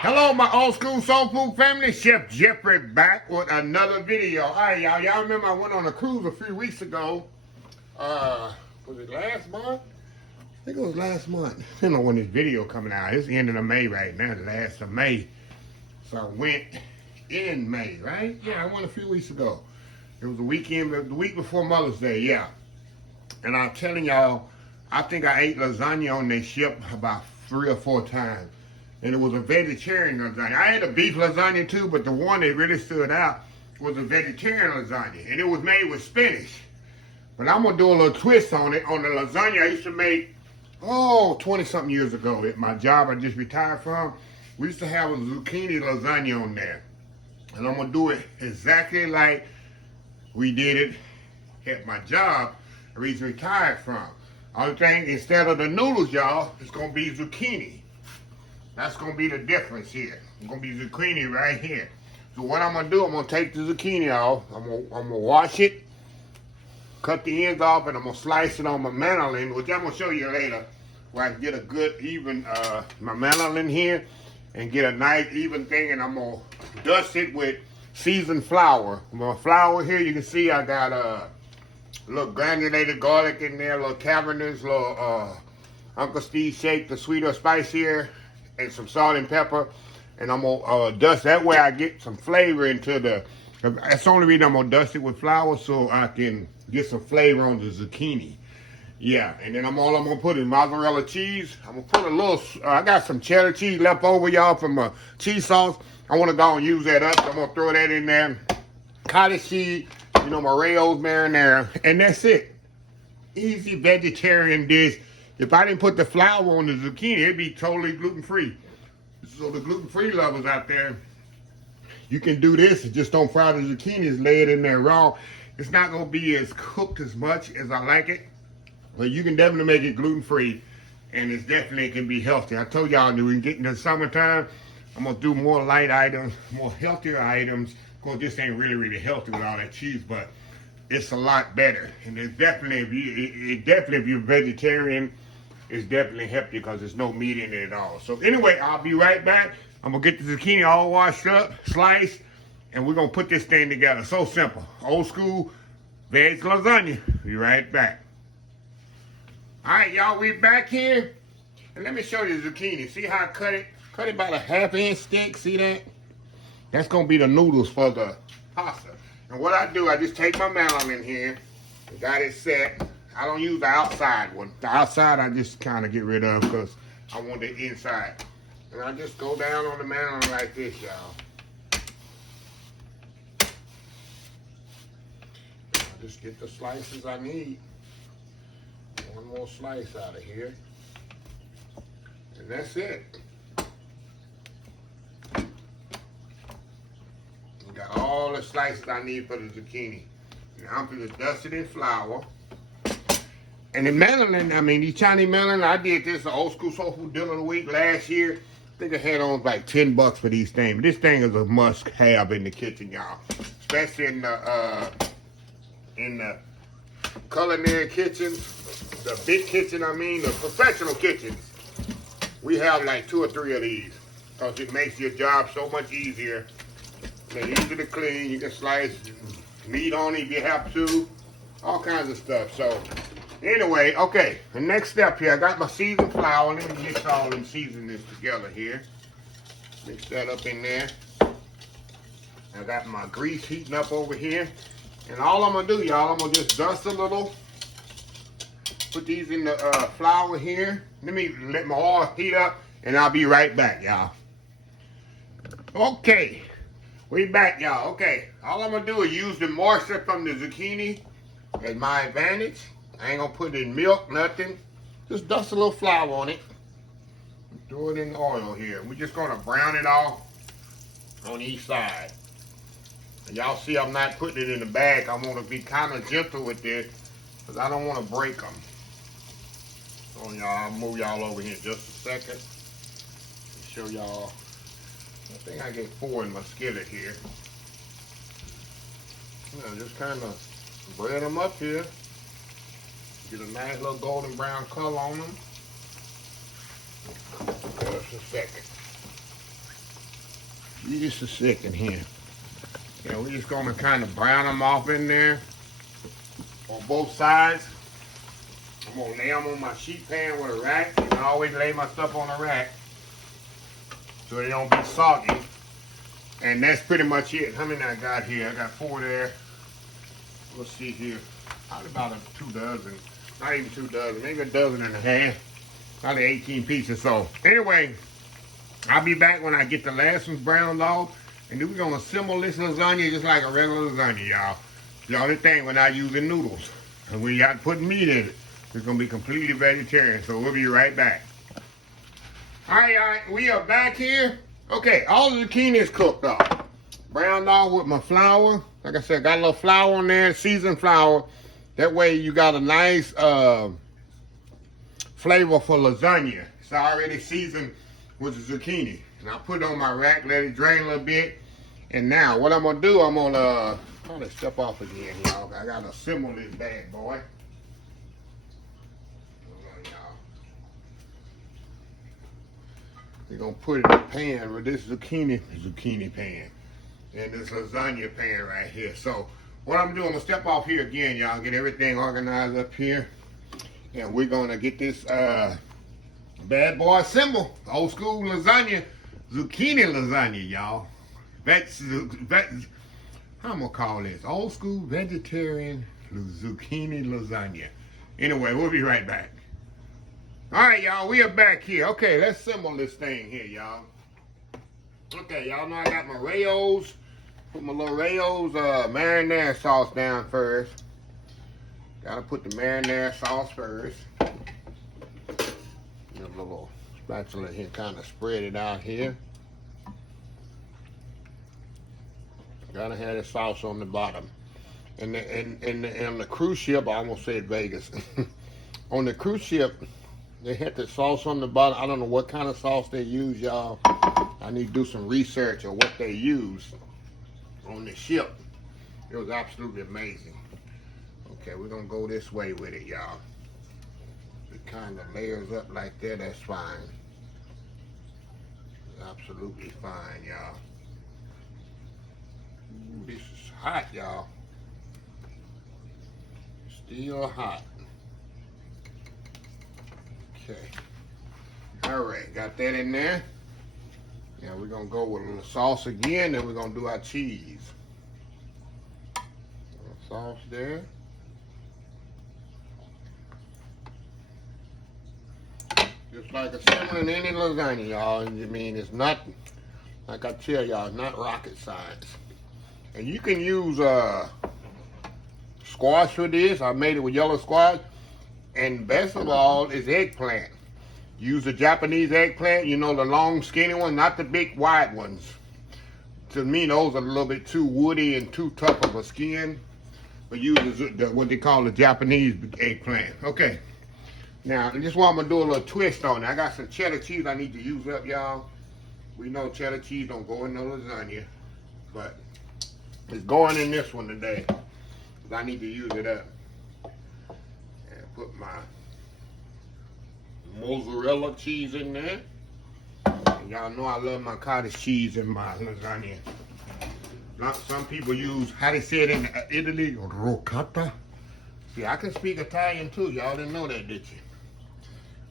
Hello, my old school soul food family. Chef Jeffrey back with another video. All right, y'all. Y'all remember I went on a cruise a few weeks ago. Was it last month? I think it was last month. I don't know when this video coming out. It's the end of May right now, the last of May. So I went in May, right? Yeah, I went a few weeks ago. It was the weekend, the week before Mother's Day, yeah. And I'm telling y'all, I think I ate lasagna on this ship about 3 or 4 times. And it was a vegetarian lasagna. I had a beef lasagna too, but the one that really stood out was a vegetarian lasagna. And it was made with spinach. But I'm going to do a little twist on it. On the lasagna I used to make, 20-something years ago at my job I just retired from. We used to have a zucchini lasagna on there. And I'm going to do it exactly like we did it at my job I recently retired from. Only thing, instead of the noodles, y'all, it's going to be zucchini. That's going to be the difference here. It's going to be zucchini right here. So what I'm going to do, I'm going to take the zucchini off. I'm going to wash it, cut the ends off, and I'm going to slice it on my mandolin, which I'm going to show you later, where I can get a good, even, my mandolin here, and get a nice, even thing, and I'm going to dust it with seasoned flour. My flour here, you can see I got a little granulated garlic in there, a little Cabernet, little Uncle Steve shake, the sweet or spicier, and some salt and pepper. And I'm gonna dust that way I get some flavor into the. That's the only reason I'm gonna dust it with flour, so I can get some flavor on the zucchini. Yeah, and then I'm gonna put in mozzarella cheese. I'm gonna put a little. I got some cheddar cheese left over, y'all, from my cheese sauce. I want to go and use that up. So I'm gonna throw that in there. Cottage cheese. You know, my raos marinara, and that's it. Easy vegetarian dish. If I didn't put the flour on the zucchini, it'd be totally gluten-free. So the gluten-free lovers out there, you can do this. Just don't fry the zucchinis, lay it in there raw. It's not going to be as cooked as much as I like it, but you can definitely make it gluten-free, and it's definitely can be healthy. I told y'all that we can get into the summertime, I'm going to do more light items, more healthier items. Of course, this ain't really healthy with all that cheese, but it's a lot better. And it's definitely, if you're vegetarian, it's definitely healthy because there's no meat in it at all. So anyway, I'll be right back. I'm gonna get the zucchini all washed up, sliced, and we're gonna put this thing together. So simple, old school veg lasagna. Be right back. All right, y'all, we back here, and let me show you the zucchini. See how I cut it? Cut it about a 1/2 inch thick. See that? That's going to be the noodles for the pasta. And what I do, I just take my melon in here, got it set. I don't use the outside one. The outside I just kind of get rid of because I want the inside. And I just go down on the melon like this, y'all. I just get the slices I need. One more slice out of here. And that's it. Got all the slices I need for the zucchini. Now I'm going to dust it in flour. And the melon, I mean, these Chinese melon, I did this old school soul food deal of the week last year. I think I had on like $10 for these things. But this thing is a must have in the kitchen, y'all. Especially in the culinary kitchens, the big kitchen, I mean, the professional kitchens. We have like 2 or 3 of these because it makes your job so much easier. They're easy to clean. You can slice meat on it if you have to. All kinds of stuff. So, anyway, okay. The next step here, I got my seasoned flour. Let me mix all them seasonings together here. Mix that up in there. I got my grease heating up over here. And all I'm going to do, y'all, I'm going to just dust a little. Put these in the flour here. Let me let my oil heat up, and I'll be right back, y'all. Okay. We back, y'all. Okay, all I'm gonna do is use the moisture from the zucchini as my advantage. I ain't gonna put it in milk, nothing. Just dust a little flour on it. Throw it in the oil here. We're just gonna brown it off on each side. And y'all see I'm not putting it in the bag. I wanna be kind of gentle with this because I don't wanna break them. So y'all, I'll move y'all over here just a second. Show y'all. I think I get 4 in my skillet here. Just kind of bread them up here. Get a nice little golden brown color on them. Just a second. Just a second here. Yeah, we're just gonna kind of brown them off in there on both sides. I'm gonna lay them on my sheet pan with a rack. You can always lay my stuff on a rack so they don't be soggy. And that's pretty much it. How many I got here? I got 4 there. Let's see here. Probably about 2 dozen. Not even 2 dozen. Maybe 1.5 dozen. Probably 18 pieces. So anyway, I'll be back when I get the last ones browned off. And then we're gonna assemble this lasagna just like a regular lasagna, y'all. The only thing, we're not using noodles. And we got to put meat in it. It's gonna be completely vegetarian. So we'll be right back. All right, we are back here. Okay, all the zucchini is cooked off. Browned off with my flour. Like I said, got a little flour on there, seasoned flour. That way you got a nice flavorful lasagna. It's already seasoned with the zucchini. And I'll put it on my rack, let it drain a little bit. And now, what I'm gonna do, I'm gonna step off again, y'all. I gotta assemble this bad boy. We're gonna put it in a pan with this zucchini pan. And this lasagna pan right here. So what I'm doing, I'm gonna step off here again, y'all, get everything organized up here. And we're gonna get this bad boy assembled. Old school lasagna, zucchini lasagna, y'all. That's how I'm gonna call this? Old school vegetarian zucchini lasagna. Anyway, we'll be right back. All right, y'all, we are back here. Okay, let's assemble this thing here, y'all. Okay, y'all know I got my raos. Put my little raos marinara sauce down first. Gotta put the marinara sauce first. Get a little spatula here, kind of spread it out here. Gotta have the sauce on the bottom. And the cruise ship, I almost said Vegas. On the cruise ship, they had the sauce on the bottom. I don't know what kind of sauce they use, y'all. I need to do some research on what they use on the ship. It was absolutely amazing. Okay, we're gonna go this way with it, y'all. It kind of layers up like that, that's fine. Absolutely fine, y'all. Ooh, this is hot, y'all. Still hot. Okay. All right, got that in there. Now we're gonna go with a little sauce again, then we're gonna do our cheese. Sauce there. Just like assembling any lasagna, y'all. I mean, it's not, like I tell y'all, it's not rocket science. And you can use squash for this. I made it with yellow squash. And best of all is eggplant. Use the Japanese eggplant, you know, the long skinny one, not the big wide ones. To me, those are a little bit too woody and too tough of a skin. But use what they call the Japanese eggplant. Okay. Now, this is what I'm going to do a little twist on it. I got some cheddar cheese I need to use up, y'all. We know cheddar cheese don't go in no lasagna. But it's going in this one today. I need to use it up. And put my mozzarella cheese in there. Y'all know I love my cottage cheese in my lasagna. Now, some people use, how they say it in Italy, ricotta. See, I can speak Italian too. Y'all didn't know that, did you?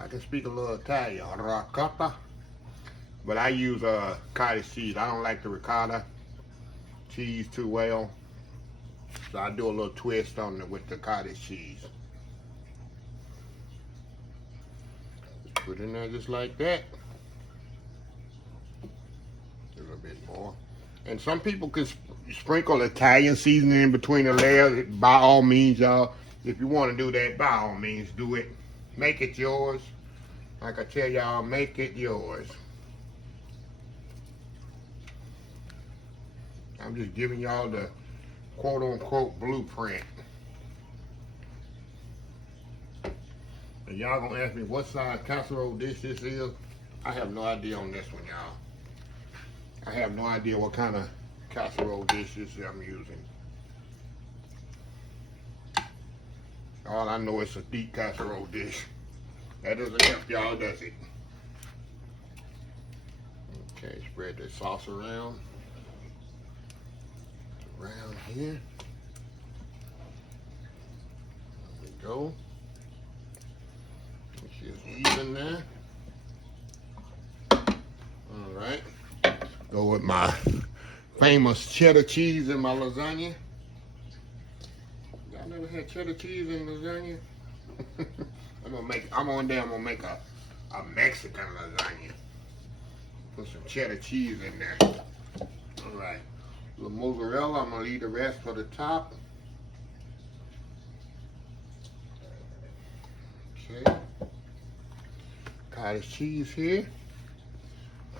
I can speak a little Italian, ricotta. But I use cottage cheese. I don't like the ricotta cheese too well. So I do a little twist on it with the cottage cheese. Just put it in there just like that. A little bit more. And some people can sprinkle Italian seasoning in between the layers. By all means, y'all. If you want to do that, by all means, do it. Make it yours. Like I tell y'all, make it yours. I'm just giving y'all the quote-unquote blueprint. And y'all gonna ask me what size casserole dish this is? I have no idea on this one, y'all. I have no idea what kind of casserole dishes I'm using. All I know is a deep casserole dish. That doesn't help y'all, does it? Okay, spread the sauce around here. There we go. Make sure it's even there. All right. Go with my famous cheddar cheese in my lasagna. Y'all never had cheddar cheese in lasagna? I'm gonna make a Mexican lasagna. Put some cheddar cheese in there. All right. A little mozzarella. I'm gonna leave the rest for the top. Okay. Cottage cheese here.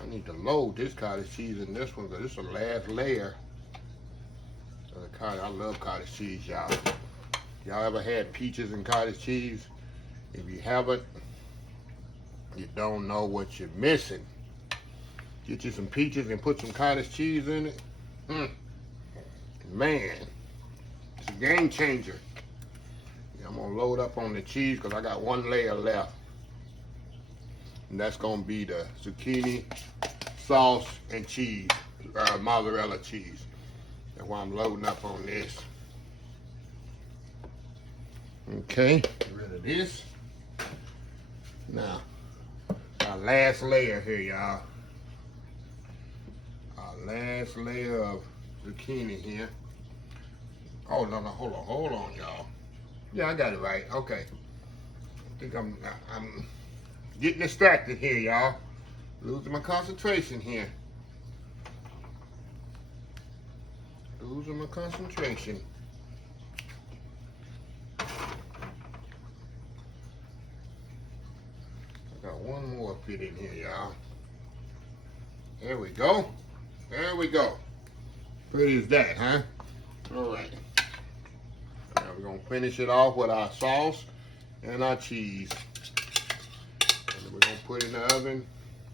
I need to load this cottage cheese in this one because this is the last layer of the cottage. I love cottage cheese, y'all. Y'all ever had peaches and cottage cheese? If you haven't, you don't know what you're missing. Get you some peaches and put some cottage cheese in it. Man, it's a game changer. Yeah, I'm gonna load up on the cheese because I got one layer left. And that's gonna be the zucchini sauce and cheese, mozzarella cheese. That's why I'm loading up on this. Okay, get rid of this. Now, our last layer here, y'all. Our last layer of zucchini here. Oh, no, hold on, y'all. Yeah, I got it right. Okay. I think I'm getting distracted here, y'all. Losing my concentration here. Losing my concentration. I got one more fit in here, y'all. There we go. There we go. Pretty as that, huh? All right. Now we're gonna finish it off with our sauce and our cheese. And then we're gonna put it in the oven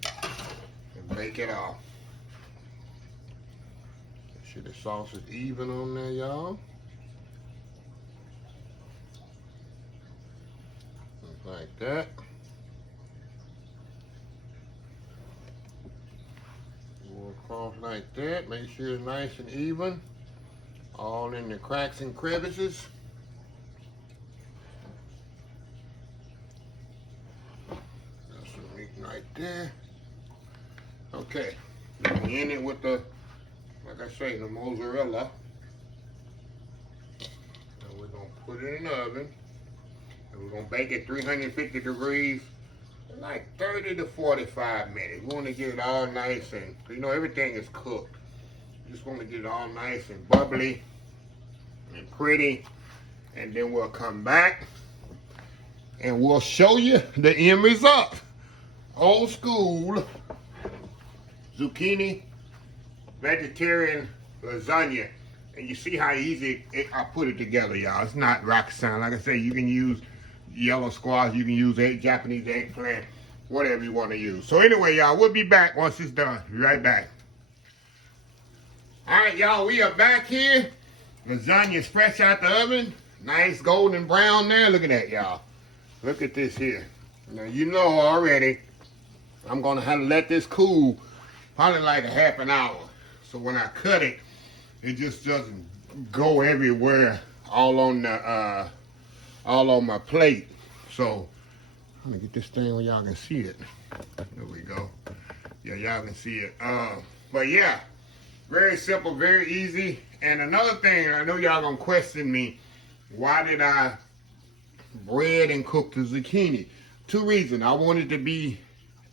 and bake it off. Make sure the sauce is even on there, y'all. Just like that. Go across like that. Make sure it's nice and even. All in the cracks and crevices. Got some meat right there. Okay. We end it with the, like I say, the mozzarella. And we're going to put it in the oven. And we're going to bake it 350 degrees in like 30 to 45 minutes. We want to get it all nice and, you know, everything is cooked. Just want to get it all nice and bubbly and pretty, and then we'll come back and we'll show you the end result. Old school zucchini vegetarian lasagna. And you see how easy I put it together, y'all. It's not rocket science. Like I say, you can use yellow squash, you can use Japanese eggplant, whatever you want to use. So anyway, y'all, we'll be back once it's done. Be right back. All right, y'all, we are back here. Lasagna is fresh out the oven. Nice golden brown there. Look at that, y'all. Look at this here. Now, you know already, I'm going to have to let this cool probably like a half an hour. So when I cut it, it just doesn't go everywhere all on my plate. So I'm going to get this thing where y'all can see it. There we go. Yeah, y'all can see it. But yeah. Very simple, very easy. And another thing, I know y'all gonna question me, why did I bread and cook the zucchini? Two reasons. I wanted to be,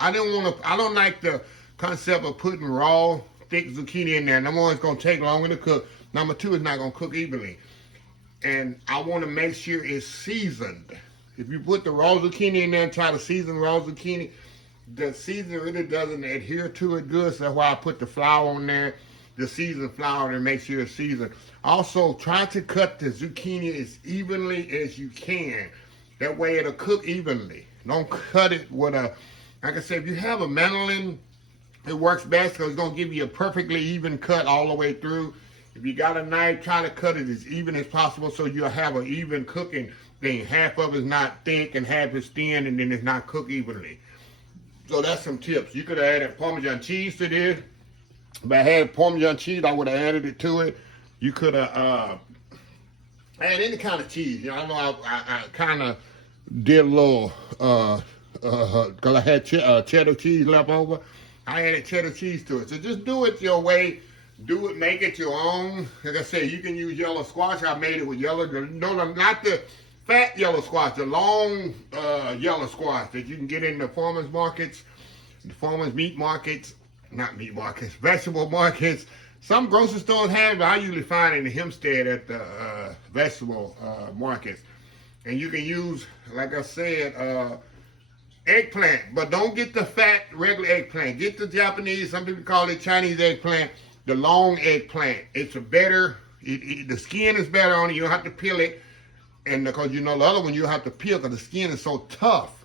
I don't like the concept of putting raw, thick zucchini in there. Number one, it's gonna take longer to cook. Number two, it's not gonna cook evenly. And I wanna make sure it's seasoned. If you put the raw zucchini in there and try to season raw zucchini, the season really doesn't adhere to it good. So that's why I put the flour on there. The seasoned flour to make sure it's seasoned. Also, try to cut the zucchini as evenly as you can. That way it'll cook evenly. Don't cut it with a, like I said, if you have a mandolin, it works best because it's going to give you a perfectly even cut all the way through. If you got a knife, try to cut it as even as possible so you'll have an even cooking thing. Half of it's not thick and half is thin, and then it's not cooked evenly. So that's some tips. You could have added Parmesan cheese to this. If I had Parmesan cheese, I would have added it to it. You could have add any kind of cheese. You know, I know I kind of did a little, because I had cheddar cheese left over. I added cheddar cheese to it. So just do it your way. Do it, make it your own. Like I said, you can use yellow squash. I made it with yellow. No, not the fat yellow squash, the long yellow squash that you can get in the farmers markets, the farmers meat markets, not meat markets, vegetable markets. Some grocery stores have it. I usually find it in the Hempstead at the vegetable markets. And you can use, like I said, eggplant. But don't get the fat regular eggplant. Get the Japanese, some people call it Chinese eggplant, the long eggplant. It's a better, the skin is better on it. You don't have to peel it. And because you know the other one you have to peel because the skin is so tough.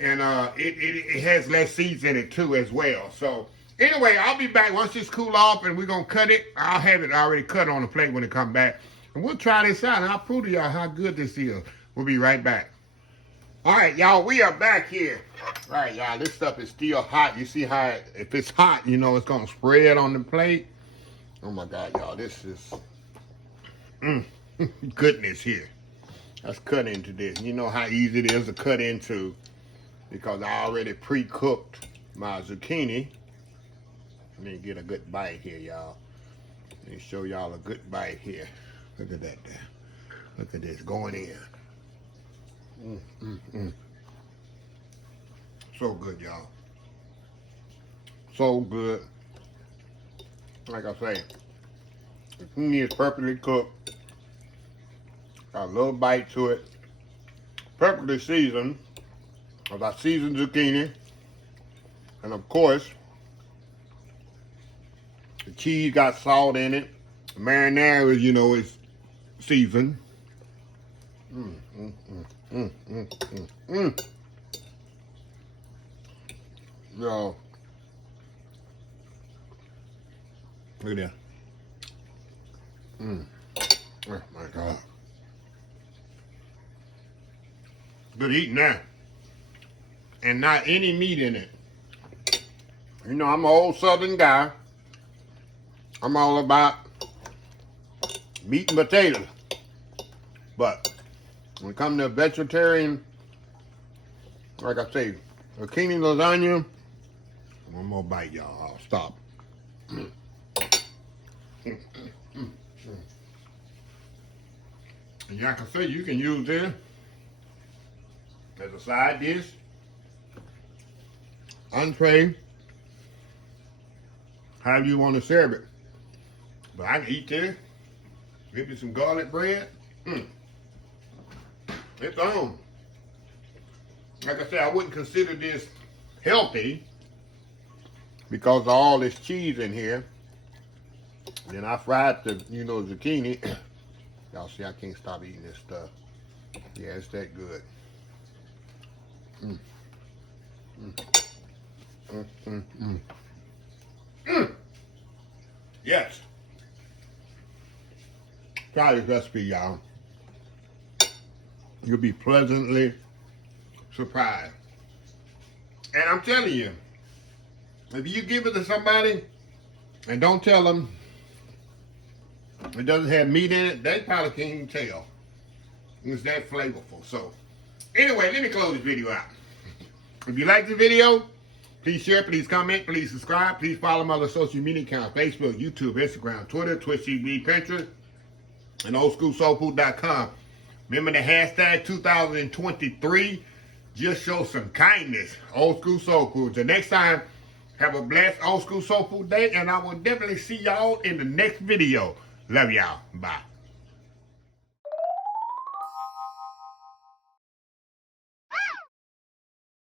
And it has less seeds in it too as well. So anyway, I'll be back once this cool off and we're going to cut it. I'll have it already cut on the plate when it come back. And we'll try this out and I'll prove to y'all how good this is. We'll be right back. All right, y'all, we are back here. All right, y'all, this stuff is still hot. You see how, if it's hot, you know it's going to spread on the plate. Oh my God, y'all, this is goodness here. Let's cut into this. You know how easy it is to cut into because I already pre-cooked my zucchini. Let me get a good bite here, y'all. Let me show y'all a good bite here. Look at that there. Look at this going in. So good, y'all. So good. Like I say, the zucchini is perfectly cooked. Got a little bite to it. Perfectly seasoned. Because I seasoned zucchini. And of course, the cheese got salt in it. The marinara, you know, is seasoned. Yo. Look at that. Oh my God. Good eating that. And not any meat in it. You know, I'm an old Southern guy. I'm all about meat and potatoes. But when it comes to vegetarian, like I say, zucchini lasagna, one more bite, y'all. I'll stop. And like I say, you can use this as a side dish, entree, however you want to serve it. But I can eat this. Maybe some garlic bread. It's on. Like I said, I wouldn't consider this healthy because of all this cheese in here. Then I fried the, you know, zucchini. Y'all see, I can't stop eating this stuff. Yeah, it's that good. Yes. Try this recipe, y'all. You'll be pleasantly surprised. And I'm telling you, if you give it to somebody and don't tell them it doesn't have meat in it, they probably can't even tell. It's that flavorful. So, anyway, let me close this video out. If you like the video, please share, please comment, please subscribe, please follow my other social media accounts, Facebook, YouTube, Instagram, Twitter, Twitch TV, Pinterest, and oldschoolsoulfood.com. Remember the hashtag 2023. Just show some kindness. Old School Soul Food. Till next time, have a blessed Old School Soul Food day, and I will definitely see y'all in the next video. Love y'all. Bye.